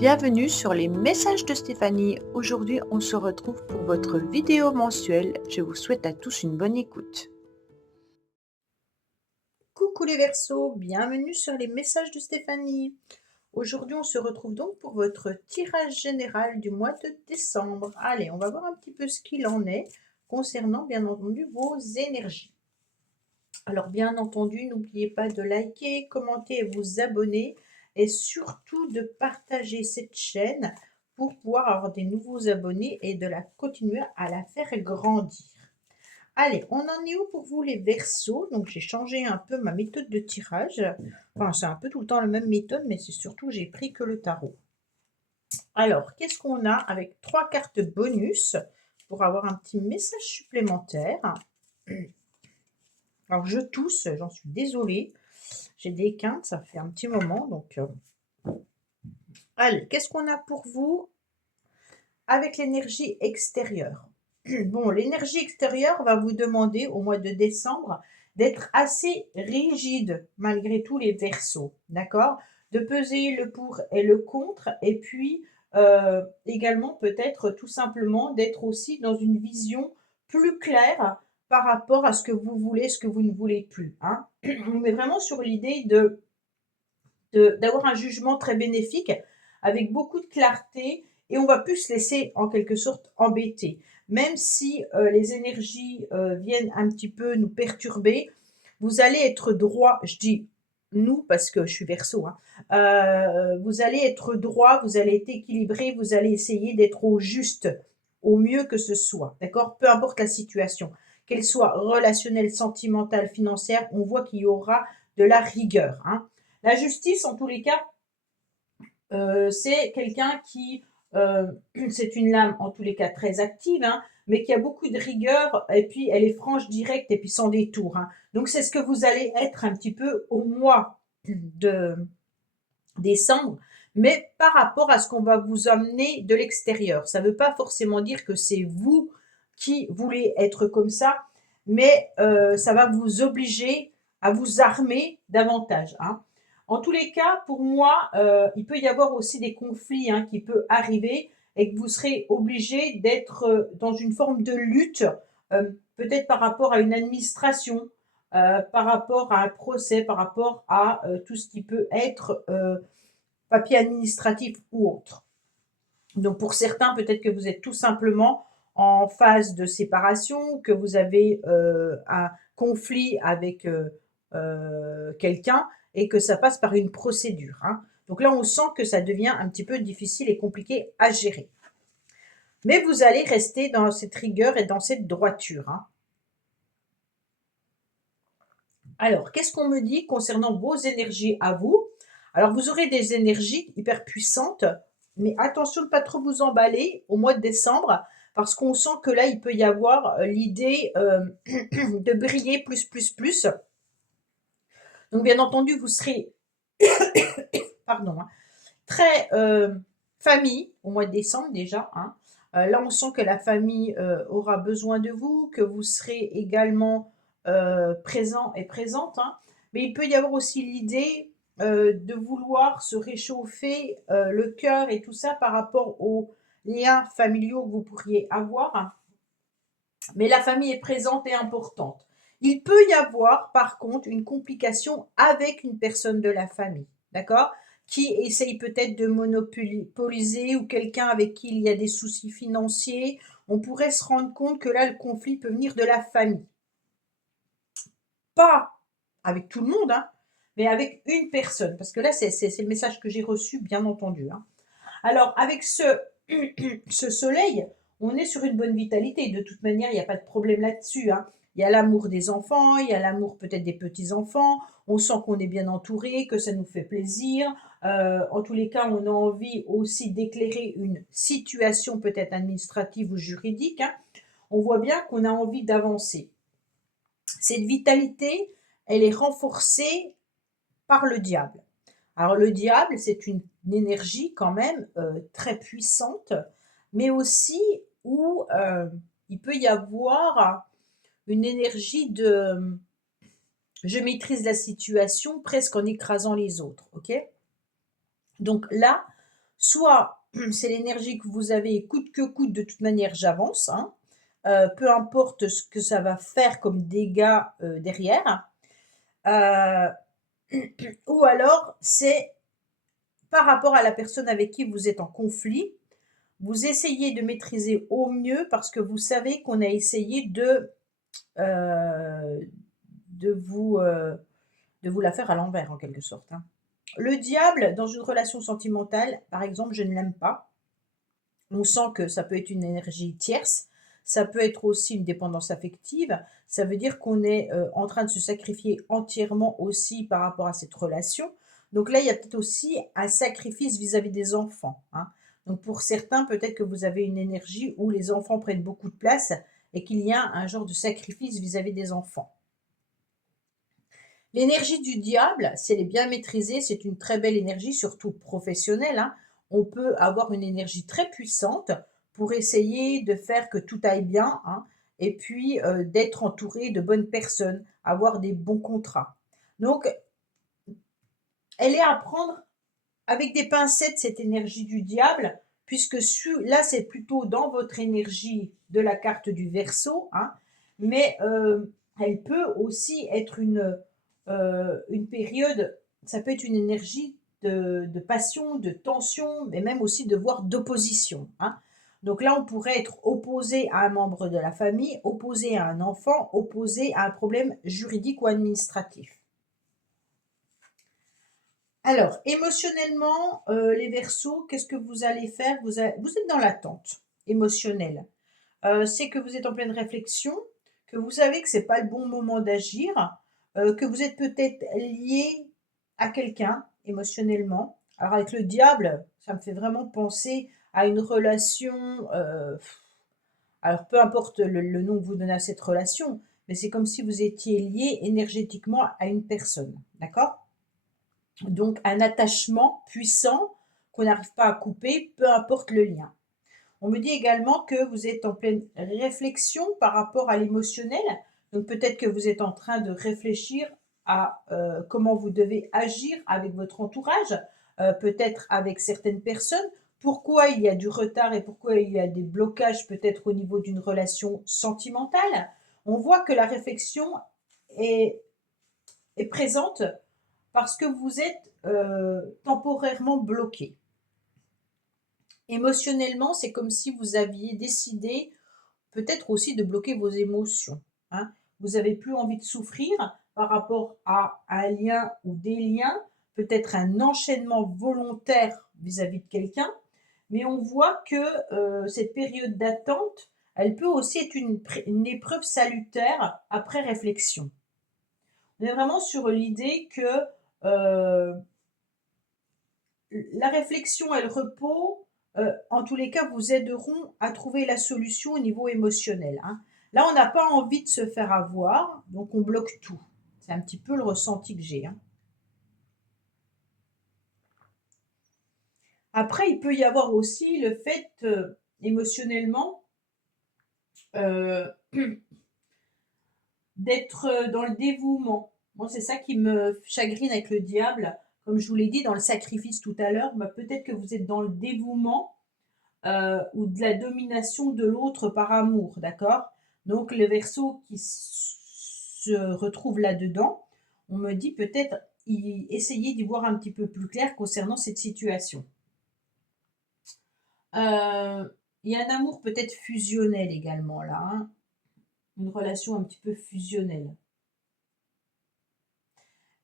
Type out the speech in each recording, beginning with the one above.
Bienvenue sur les messages de Stéphanie. Aujourd'hui, on se retrouve pour votre vidéo mensuelle. Je vous souhaite à tous une bonne écoute. Coucou les Verseaux, bienvenue sur les messages de Stéphanie. Aujourd'hui, on se retrouve donc pour votre tirage général du mois de décembre. Allez, on va voir un petit peu ce qu'il en est concernant, bien entendu, vos énergies. Alors, bien entendu, n'oubliez pas de liker, commenter et vous abonner et surtout de partager cette chaîne pour pouvoir avoir des nouveaux abonnés et de la continuer à la faire grandir. Allez, on en est où pour vous les Verseaux? Donc j'ai changé un peu ma méthode de tirage. Enfin, c'est un peu tout le temps la même méthode, mais c'est surtout que j'ai pris que le tarot. Alors, qu'est-ce qu'on a avec 3 cartes bonus pour avoir un petit message supplémentaire? Alors je tousse, j'en suis désolée. J'ai des quintes, ça fait un petit moment. Donc, allez, qu'est-ce qu'on a pour vous avec l'énergie extérieure? Bon, l'énergie extérieure va vous demander au mois de décembre d'être assez rigide malgré tous les Verseaux, d'accord? De peser le pour et le contre et puis également peut-être tout simplement d'être aussi dans une vision plus claire par rapport à ce que vous voulez, ce que vous ne voulez plus, hein. On est vraiment sur l'idée d'avoir un jugement très bénéfique avec beaucoup de clarté et on va plus se laisser en quelque sorte embêter. Même si les énergies viennent un petit peu nous perturber, vous allez être droit, je dis nous parce que je suis Verseau, hein, vous allez être droit, vous allez être équilibré, vous allez essayer d'être au juste, au mieux que ce soit, d'accord? Peu importe la situation, qu'elle soit relationnelle, sentimentale, financière, on voit qu'il y aura de la rigueur, hein. La justice, en tous les cas, c'est quelqu'un qui, c'est une lame en tous les cas très active, hein, mais qui a beaucoup de rigueur et puis elle est franche, directe et puis sans détour, hein. Donc c'est ce que vous allez être un petit peu au mois de décembre, mais par rapport à ce qu'on va vous amener de l'extérieur. Ça ne veut pas forcément dire que c'est vous qui voulez être comme ça, mais ça va vous obliger à vous armer davantage, hein. En tous les cas, pour moi, il peut y avoir aussi des conflits, hein, qui peuvent arriver et que vous serez obligé d'être dans une forme de lutte, peut-être par rapport à une administration, par rapport à un procès, par rapport à tout ce qui peut être papier administratif ou autre. Donc pour certains, peut-être que vous êtes tout simplement en phase de séparation, que vous avez un conflit avec quelqu'un et que ça passe par une procédure, hein. Donc là, on sent que ça devient un petit peu difficile et compliqué à gérer. Mais vous allez rester dans cette rigueur et dans cette droiture, hein. Alors, qu'est-ce qu'on me dit concernant vos énergies à vous? Alors, vous aurez des énergies hyper puissantes, mais attention de ne pas trop vous emballer au mois de décembre, parce qu'on sent que là, il peut y avoir l'idée de briller plus, plus, plus. Donc, bien entendu, vous serez, pardon, hein, très famille au mois de décembre déjà, hein. Là, on sent que la famille aura besoin de vous, que vous serez également présent et présente, hein. Mais il peut y avoir aussi l'idée de vouloir se réchauffer le cœur et tout ça par rapport aux liens familiaux que vous pourriez avoir, hein. Mais la famille est présente et importante. Il peut y avoir, par contre, une complication avec une personne de la famille, d'accord? Qui essaye peut-être de monopoliser ou quelqu'un avec qui il y a des soucis financiers. On pourrait se rendre compte que là, le conflit peut venir de la famille. Pas avec tout le monde, hein, mais avec une personne. Parce que là, c'est le message que j'ai reçu, bien entendu, hein. Alors, avec ce soleil, on est sur une bonne vitalité. De toute manière, il n'y a pas de problème là-dessus, hein. Il y a l'amour des enfants, il y a l'amour peut-être des petits-enfants. On sent qu'on est bien entouré, que ça nous fait plaisir. En tous les cas, on a envie aussi d'éclairer une situation peut-être administrative ou juridique, hein. On voit bien qu'on a envie d'avancer. Cette vitalité, elle est renforcée par le diable. Alors le diable, c'est une énergie quand même très puissante, mais aussi où il peut y avoir une énergie de je maîtrise la situation presque en écrasant les autres, ok? Donc là, Soit c'est l'énergie que vous avez coûte que coûte, de toute manière j'avance, hein, peu importe ce que ça va faire comme dégâts, derrière. Heu, ou alors c'est par rapport à la personne avec qui vous êtes en conflit, vous essayez de maîtriser au mieux parce que vous savez qu'on a essayé heu, de vous, heu, de vous la faire à l'envers en quelque sorte, hein. Le diable dans une relation sentimentale, par exemple, je ne l'aime pas. On sent que ça peut être une énergie tierce, ça peut être aussi une dépendance affective. Ça veut dire qu'on est, en train de se sacrifier entièrement aussi par rapport à cette relation. Donc là, il y a peut-être aussi un sacrifice vis-à-vis des enfants, hein. Donc pour certains, peut-être que vous avez une énergie où les enfants prennent beaucoup de place et qu'il y a un genre de sacrifice vis-à-vis des enfants. L'énergie du diable, si elle est bien maîtrisée, c'est une très belle énergie, surtout professionnelle, hein. On peut avoir une énergie très puissante pour essayer de faire que tout aille bien, hein, et puis, d'être entouré de bonnes personnes, avoir des bons contrats. Donc, elle est à prendre avec des pincettes, cette énergie du diable, puisque là, c'est plutôt dans votre énergie de la carte du Verseau, hein, mais elle peut aussi être une période, ça peut être une énergie de passion, de tension, mais même aussi de voire d'opposition, hein. Donc là, on pourrait être opposé à un membre de la famille, opposé à un enfant, opposé à un problème juridique ou administratif. Alors, émotionnellement, les Verseaux, qu'est-ce que vous allez faire? Vous êtes dans l'attente émotionnelle. C'est que vous êtes en pleine réflexion, que vous savez que c'est pas le bon moment d'agir, que vous êtes peut-être lié à quelqu'un émotionnellement. Alors avec le diable, ça me fait vraiment penser à une relation, alors peu importe le nom que vous donnez à cette relation, mais c'est comme si vous étiez lié énergétiquement à une personne, d'accord? Donc un attachement puissant qu'on n'arrive pas à couper, peu importe le lien. On me dit également que vous êtes en pleine réflexion par rapport à l'émotionnel. Donc peut-être que vous êtes en train de réfléchir à comment vous devez agir avec votre entourage, peut-être avec certaines personnes. Pourquoi il y a du retard et pourquoi il y a des blocages peut-être au niveau d'une relation sentimentale. On voit que la réflexion est, est présente parce que vous êtes temporairement bloqué. Émotionnellement, c'est comme si vous aviez décidé peut-être aussi de bloquer vos émotions, hein. Vous avez plus envie de souffrir par rapport à un lien ou des liens, peut-être un enchaînement volontaire vis-à-vis de quelqu'un, mais on voit que, cette période d'attente, elle peut aussi être une épreuve salutaire après réflexion. On est vraiment sur l'idée que, heu la réflexion et le repos, en tous les cas, vous aideront à trouver la solution au niveau émotionnel, hein. Là, on n'a pas envie de se faire avoir, donc on bloque tout. C'est un petit peu le ressenti que j'ai, hein. Après, il peut y avoir aussi le fait, émotionnellement, heu, d'être, dans le dévouement. Moi, c'est ça qui me chagrine avec le diable. Comme je vous l'ai dit dans le sacrifice tout à l'heure, bah, peut-être que vous êtes dans le dévouement, ou de la domination de l'autre par amour, d'accord? Donc les Verseaux qui se retrouvent là-dedans, on me dit peut-être essayer d'y voir un petit peu plus clair concernant cette situation. Il y a un amour peut-être fusionnel également là, hein, une relation un petit peu fusionnelle.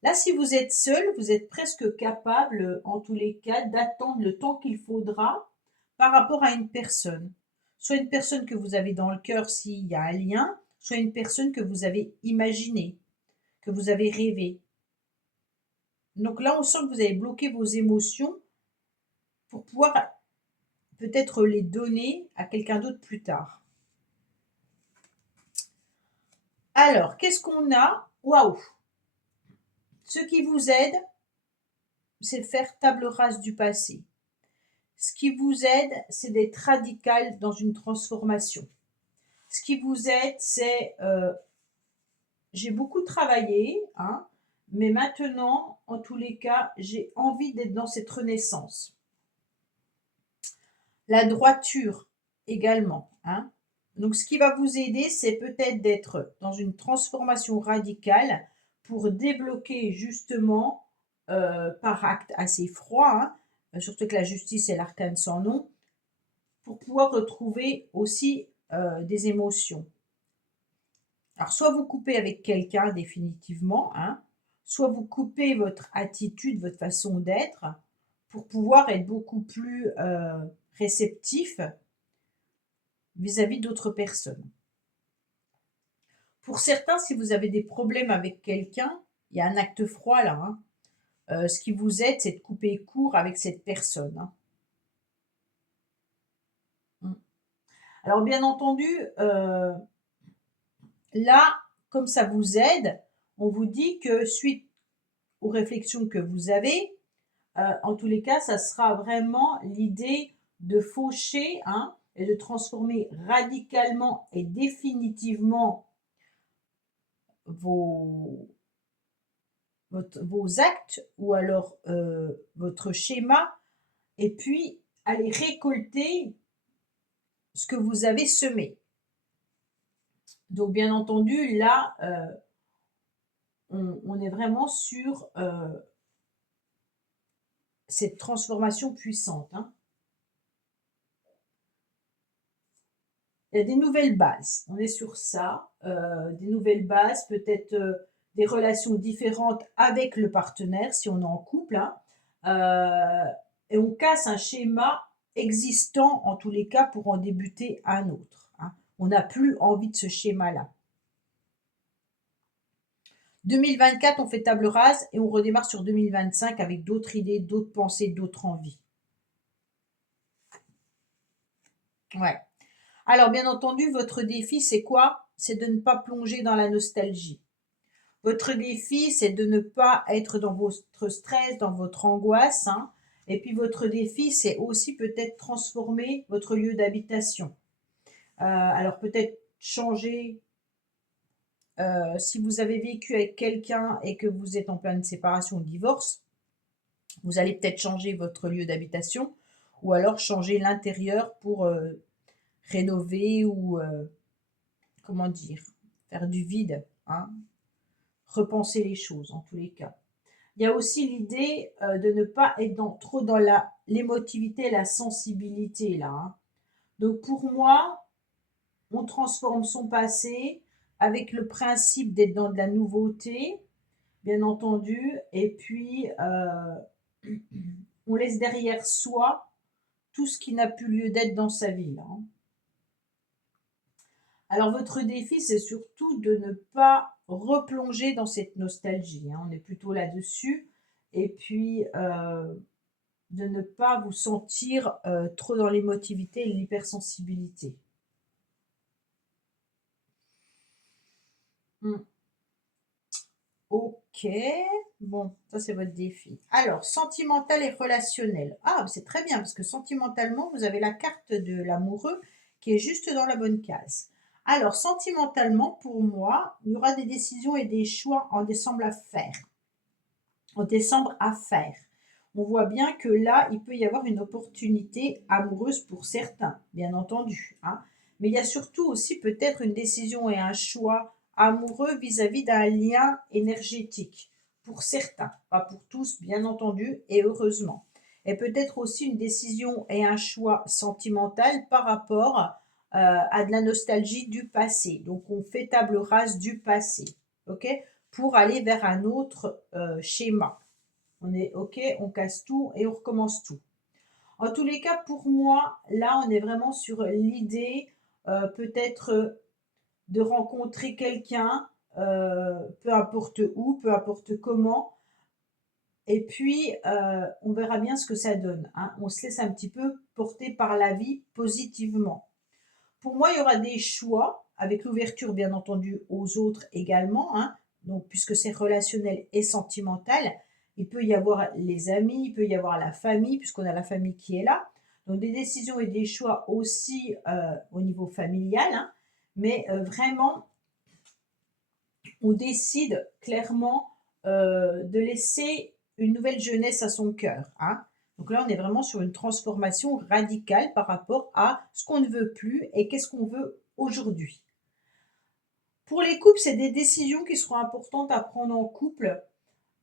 Là, si vous êtes seul, vous êtes presque capable, en tous les cas, d'attendre le temps qu'il faudra par rapport à une personne. Soit une personne que vous avez dans le cœur s'il y a un lien, soit une personne que vous avez imaginée, que vous avez rêvé. Donc là, on sent que vous avez bloqué vos émotions pour pouvoir peut-être les donner à quelqu'un d'autre plus tard. Alors, qu'est-ce qu'on a? Waouh! Ce qui vous aide, c'est de faire table rase du passé. Ce qui vous aide, c'est d'être radical dans une transformation. Ce qui vous aide, c'est j'ai beaucoup travaillé, hein, mais maintenant, en tous les cas, j'ai envie d'être dans cette renaissance. La droiture également, hein. Donc ce qui va vous aider, c'est peut-être d'être dans une transformation radicale pour débloquer justement, par acte assez froid, hein, surtout que la justice est l'arcane sans nom, pour pouvoir retrouver aussi, des émotions. Alors soit vous coupez avec quelqu'un définitivement, hein, soit vous coupez votre attitude, votre façon d'être pour pouvoir être beaucoup plus, réceptif vis-à-vis d'autres personnes. Pour certains, si vous avez des problèmes avec quelqu'un, il y a un acte froid là, hein, ce qui vous aide, c'est de couper court avec cette personne, hein. Mmh. Alors bien entendu, là, comme ça vous aide, on vous dit que suite aux réflexions que vous avez, en tous les cas, ça sera vraiment l'idée de faucher, hein, et de transformer radicalement et définitivement vos vos actes ou alors, votre schéma et puis aller récolter ce que vous avez semé. Donc bien entendu, là, on est vraiment sur, cette transformation puissante, hein. Il y a des nouvelles bases, on est sur ça, des nouvelles bases, peut-être, des relations différentes avec le partenaire si on est en couple, hein, et on casse un schéma existant en tous les cas pour en débuter un autre, hein. On n'a plus envie de ce schéma-là. 2024, on fait table rase et on redémarre sur 2025 avec d'autres idées, d'autres pensées, d'autres envies. Ouais. Alors bien entendu, votre défi, c'est quoi? C'est de ne pas plonger dans la nostalgie. Votre défi, c'est de ne pas être dans votre stress, dans votre angoisse, hein. Et puis votre défi, c'est aussi peut-être transformer votre lieu d'habitation. Alors peut-être changer, si vous avez vécu avec quelqu'un et que vous êtes en pleine séparation ou divorce, vous allez peut-être changer votre lieu d'habitation ou alors changer l'intérieur pour, rénover ou, comment dire? Faire du vide, hein, repenser les choses en tous les cas. Il y a aussi l'idée, de ne pas être trop dans la l'émotivité, la sensibilité là, hein. Donc pour moi, on transforme son passé avec le principe d'être dans de la nouveauté, bien entendu, et puis, on laisse derrière soi tout ce qui n'a plus lieu d'être dans sa vie là, hein. Alors votre défi, c'est surtout de ne pas replonger dans cette nostalgie, hein, on est plutôt là-dessus et puis, de ne pas vous sentir, trop dans l'émotivité et l'hypersensibilité. Mmh. OK, bon, ça c'est votre défi. Alors sentimental et relationnel. Ah, c'est très bien parce que sentimentalement, vous avez la carte de l'amoureux qui est juste dans la bonne case. Alors sentimentalement, pour moi, il y aura des décisions et des choix en décembre à faire. En décembre à faire. On voit bien que là, il peut y avoir une opportunité amoureuse pour certains, bien entendu, hein. Mais il y a surtout aussi peut-être une décision et un choix amoureux vis-à-vis d'un lien énergétique, pour certains, pas pour tous, bien entendu, et heureusement. Et peut-être aussi une décision et un choix sentimental par rapport, à de la nostalgie du passé. Donc on fait table rase du passé, ok? Pour aller vers un autre, schéma. On est OK, on casse tout et on recommence tout. En tous les cas, pour moi, là, on est vraiment sur l'idée, peut-être, de rencontrer quelqu'un, peu importe où, peu importe comment et puis, on verra bien ce que ça donne, hein. On se laisse un petit peu porter par la vie positivement. Pour moi, il y aura des choix avec l'ouverture, bien entendu, aux autres également, hein. Donc puisque c'est relationnel et sentimental, il peut y avoir les amis, il peut y avoir la famille, puisqu'on a la famille qui est là. Donc des décisions et des choix aussi, au niveau familial, hein. Mais, vraiment, on décide clairement, de laisser une nouvelle jeunesse à son cœur, hein. Donc là, on est vraiment sur une transformation radicale par rapport à ce qu'on ne veut plus et qu'est-ce qu'on veut aujourd'hui. Pour les couples, c'est des décisions qui seront importantes à prendre en couple,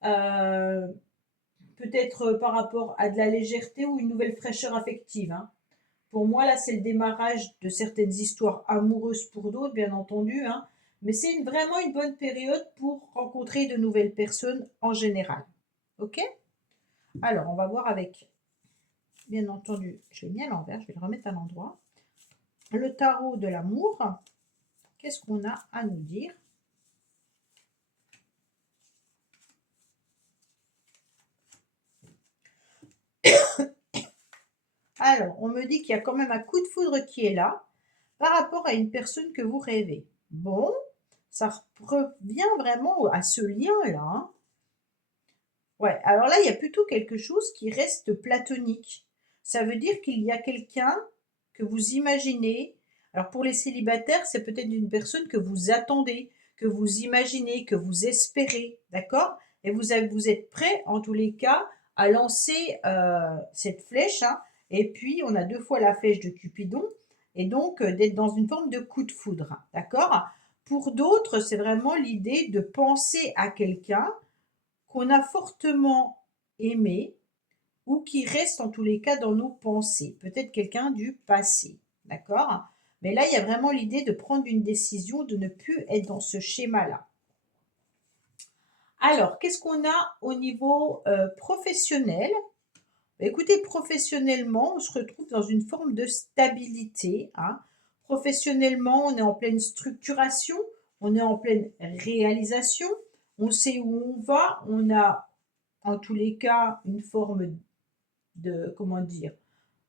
euh, peut-être par rapport à de la légèreté ou une nouvelle fraîcheur affective, hein. Pour moi, là, c'est le démarrage de certaines histoires amoureuses pour d'autres, bien entendu, hein. Mais c'est vraiment une bonne période pour rencontrer de nouvelles personnes en général. OK? Alors, on va voir avec, bien entendu, je l'ai mis à l'envers, je vais le remettre à l'endroit. Le tarot de l'amour, qu'est-ce qu'on a à nous dire? Alors, on me dit qu'il y a quand même un coup de foudre qui est là par rapport à une personne que vous rêvez. Bon, ça revient vraiment à ce lien-là, hein. Ouais, alors là, il y a plutôt quelque chose qui reste platonique. Ça veut dire qu'il y a quelqu'un que vous imaginez. Alors pour les célibataires, c'est peut-être une personne que vous attendez, que vous imaginez, que vous espérez, d'accord? Et vous êtes prêt, en tous les cas, à lancer cette flèche, hein. Et puis, on a deux fois la flèche de Cupidon, et donc d'être dans une forme de coup de foudre, hein, d'accord? Pour d'autres, c'est vraiment l'idée de penser à quelqu'un qu'on a fortement aimé ou qui reste en tous les cas dans nos pensées. Peut-être quelqu'un du passé, d'accord? Mais là, il y a vraiment l'idée de prendre une décision, de ne plus être dans ce schéma-là. Alors, qu'est-ce qu'on a au niveau professionnel? Écoutez, professionnellement, on se retrouve dans une forme de stabilité, hein. Professionnellement, on est en pleine structuration, on est en pleine réalisation, on sait où on va, on a en tous les cas une forme de, comment dire,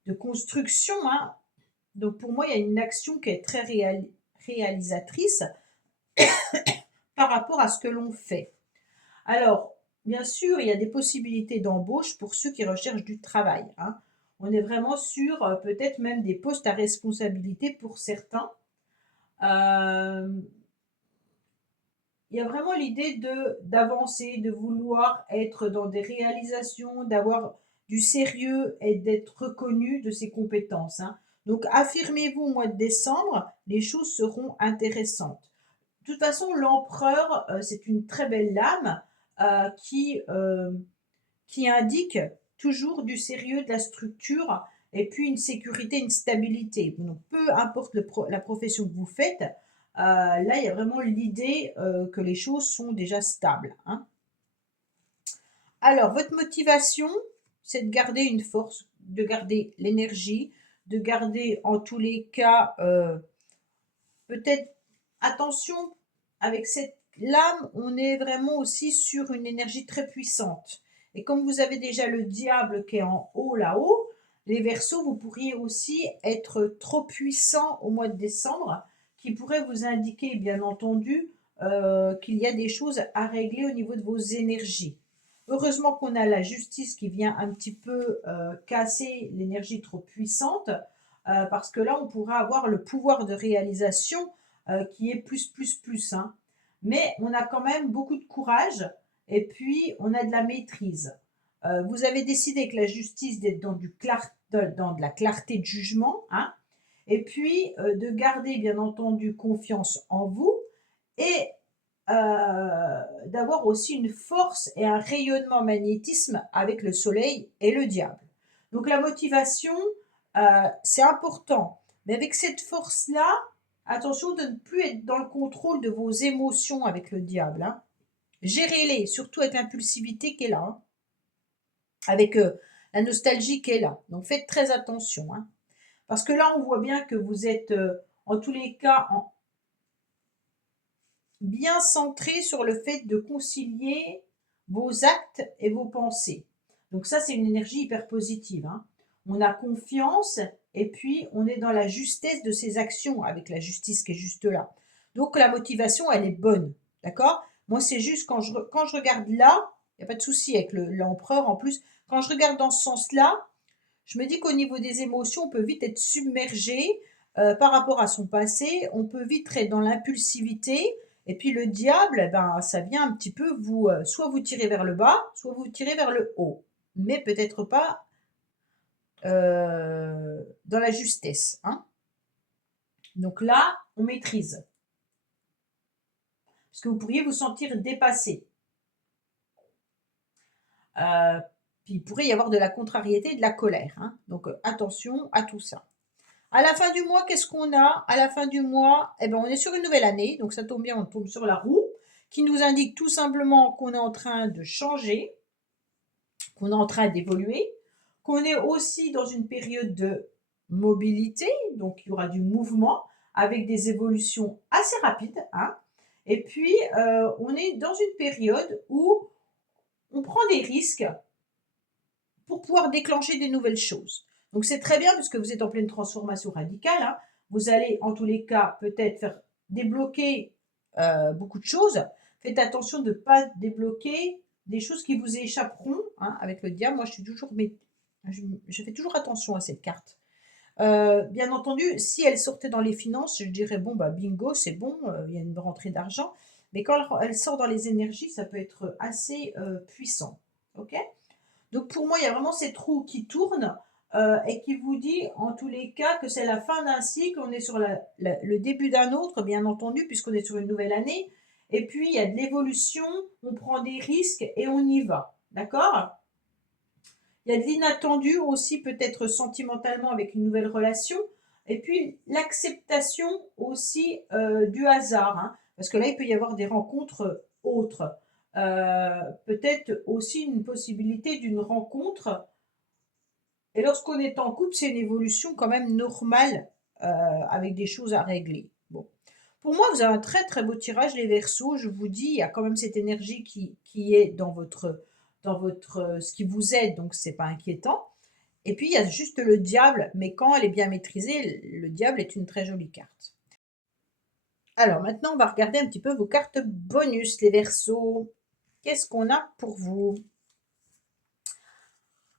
de construction, hein. Donc pour moi, il y a une action qui est très réalisatrice par rapport à ce que l'on fait. Alors, bien sûr, il y a des possibilités d'embauche pour ceux qui recherchent du travail, hein. On est vraiment sur peut-être même des postes à responsabilité pour certains. Euh, il y a vraiment l'idée d'avancer, de vouloir être dans des réalisations, d'avoir du sérieux et d'être reconnu de ses compétences, hein. Donc affirmez-vous au mois de décembre, les choses seront intéressantes. De toute façon, l'empereur, c'est une très belle lame qui indique toujours du sérieux, de la structure et puis une sécurité, une stabilité. Donc peu importe la profession que vous faites, là il y a vraiment l'idée que les choses sont déjà stables, hein. Alors votre motivation, c'est de garder une force, de garder l'énergie, de garder en tous les cas peut-être attention avec cette lame, on est vraiment aussi sur une énergie très puissante. Et comme vous avez déjà le diable qui est en haut là-haut, les Verseaux, vous pourriez aussi être trop puissant au mois de décembre, qui pourrait vous indiquer, bien entendu, qu'il y a des choses à régler au niveau de vos énergies. Heureusement qu'on a la justice qui vient un petit peu casser l'énergie trop puissante, parce que là, on pourra avoir le pouvoir de réalisation qui est plus, hein. Mais on a quand même beaucoup de courage et puis on a de la maîtrise. Vous avez décidé avec la justice d'être dans de la clarté de jugement, hein, et puis de garder bien entendu confiance en vous et d'avoir aussi une force et un rayonnement magnétisme avec le soleil et le diable. Donc la motivation, c'est important. Mais avec cette force-là, attention de ne plus être dans le contrôle de vos émotions avec le diable, hein. Gérez-les, surtout avec l'impulsivité qui est là, hein, avec la nostalgie qui est là. Donc faites très attention, hein. Parce que là, on voit bien que vous êtes, en tous les cas, bien centré sur le fait de concilier vos actes et vos pensées. Donc ça, c'est une énergie hyper positive, hein. On a confiance et puis on est dans la justesse de ses actions avec la justice qui est juste là. Donc la motivation, elle est bonne, d'accord? Moi, c'est juste quand je regarde là, il n'y a pas de souci avec l'empereur en plus, quand je regarde dans ce sens-là, je me dis qu'au niveau des émotions, on peut vite être submergé par rapport à son passé, on peut vite être dans l'impulsivité, et puis le diable, eh ben, ça vient un petit peu soit vous tirer vers le bas, soit vous tirer vers le haut, mais peut-être pas dans la justesse, hein. Donc là, on maîtrise. Parce que vous pourriez vous sentir dépassé. Puis il pourrait y avoir de la contrariété et de la colère, hein. Donc attention à tout ça. À la fin du mois, qu'est-ce qu'on a? À la fin du mois, eh ben, on est sur une nouvelle année, donc ça tombe bien, on tombe sur la roue, qui nous indique tout simplement qu'on est en train de changer, qu'on est en train d'évoluer, qu'on est aussi dans une période de mobilité, donc il y aura du mouvement avec des évolutions assez rapides, hein. Et puis, on est dans une période où on prend des risques pour pouvoir déclencher des nouvelles choses. Donc c'est très bien puisque vous êtes en pleine transformation radicale, hein. Vous allez en tous les cas peut-être faire débloquer beaucoup de choses. Faites attention de ne pas débloquer des choses qui vous échapperont, hein, avec le diable. Moi, je fais toujours attention à cette carte. Bien entendu, si elle sortait dans les finances, je dirais bon, bah bingo, c'est bon, il y a une rentrée d'argent. Mais quand elle sort dans les énergies, ça peut être assez puissant. Ok? Donc pour moi, il y a vraiment cette roue qui tourne et qui vous dit en tous les cas que c'est la fin d'un cycle, on est sur le début d'un autre, bien entendu, puisqu'on est sur une nouvelle année. Et puis il y a de l'évolution, on prend des risques et on y va. D'accord? Il y a de l'inattendu aussi, peut-être sentimentalement avec une nouvelle relation. Et puis l'acceptation aussi du hasard, hein, parce que là, il peut y avoir des rencontres autres. Peut-être aussi une possibilité d'une rencontre. Et lorsqu'on est en couple, c'est une évolution quand même normale avec des choses à régler. Bon. Pour moi, vous avez un très très beau tirage, les Verseaux. Je vous dis, il y a quand même cette énergie qui est dans votre ce qui vous aide, donc c'est pas inquiétant. Et puis il y a juste le diable, mais quand elle est bien maîtrisée, le diable est une très jolie carte. Alors maintenant, on va regarder un petit peu vos cartes bonus, les Verseaux. Qu'est-ce qu'on a pour vous?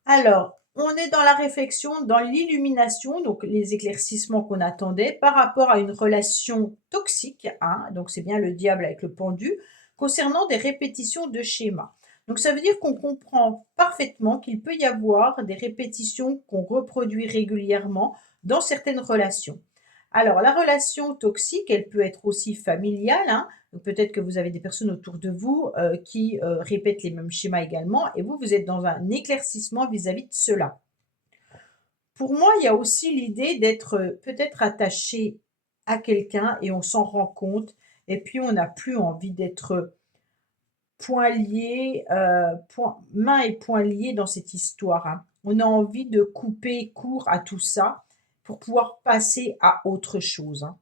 Alors, on est dans la réflexion, dans l'illumination, donc les éclaircissements qu'on attendait par rapport à une relation toxique, hein, donc c'est bien le diable avec le pendu, concernant des répétitions de schémas. Donc ça veut dire qu'on comprend parfaitement qu'il peut y avoir des répétitions qu'on reproduit régulièrement dans certaines relations. Alors la relation toxique, elle peut être aussi familiale, hein, donc peut-être que vous avez des personnes autour de vous qui répètent les mêmes schémas également, et vous êtes dans un éclaircissement vis-à-vis de cela. Pour moi, il y a aussi l'idée d'être peut-être attaché à quelqu'un et on s'en rend compte, et puis on n'a plus envie d'être poings liés, mains et poings liés dans cette histoire, hein. On a envie de couper court à tout ça pour pouvoir passer à autre chose, hein.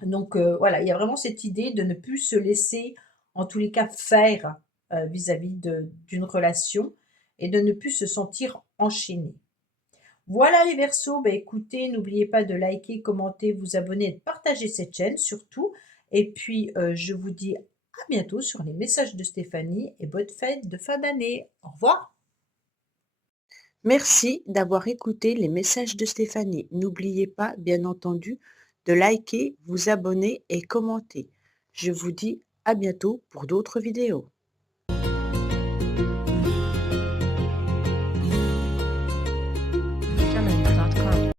Donc voilà, il y a vraiment cette idée de ne plus se laisser, en tous les cas, faire vis-à-vis d'une relation et de ne plus se sentir enchaîné. Voilà les Verseaux, bah, écoutez, n'oubliez pas de liker, commenter, vous abonner et de partager cette chaîne surtout. Et puis je vous dis à bientôt sur les messages de Stéphanie et bonne fête de fin d'année. Au revoir. Merci d'avoir écouté les messages de Stéphanie. N'oubliez pas, bien entendu, de liker, vous abonner et commenter. Je vous dis à bientôt pour d'autres vidéos.